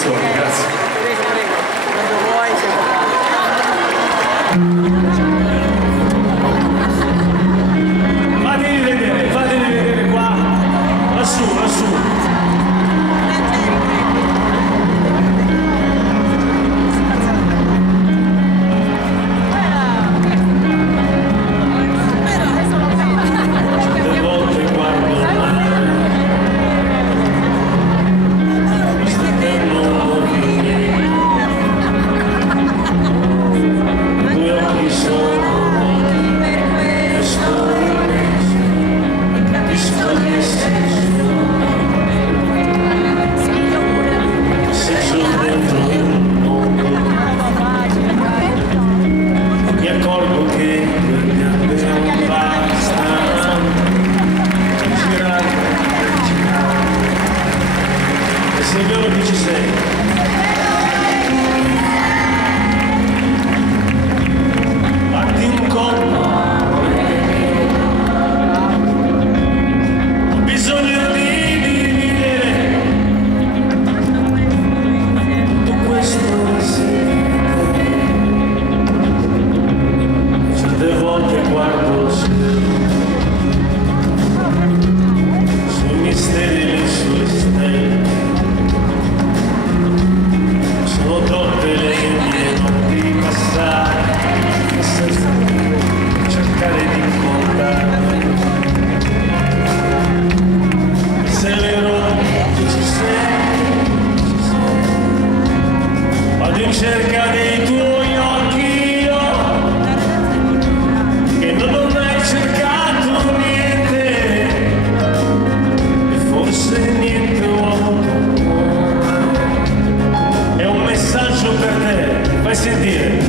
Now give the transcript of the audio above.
canzoni, grazie. Prego, prego, quando vuoi, siamo qua. Fatevi vedere qua, lassù, lassù. Sei vero che ci sei. Batti un colpo. Ho bisogno di vivere. Tutto questo certe volte guardo sui misteri delle sue stelle. Sono troppe le mie notti passate senza cercare di incontrare. Se è vero che ci sei, vado in cerca dei tuoi occhi io, che non ho mai cercato niente, e forse niente ho avuto. È un messaggio per te, fai sentire.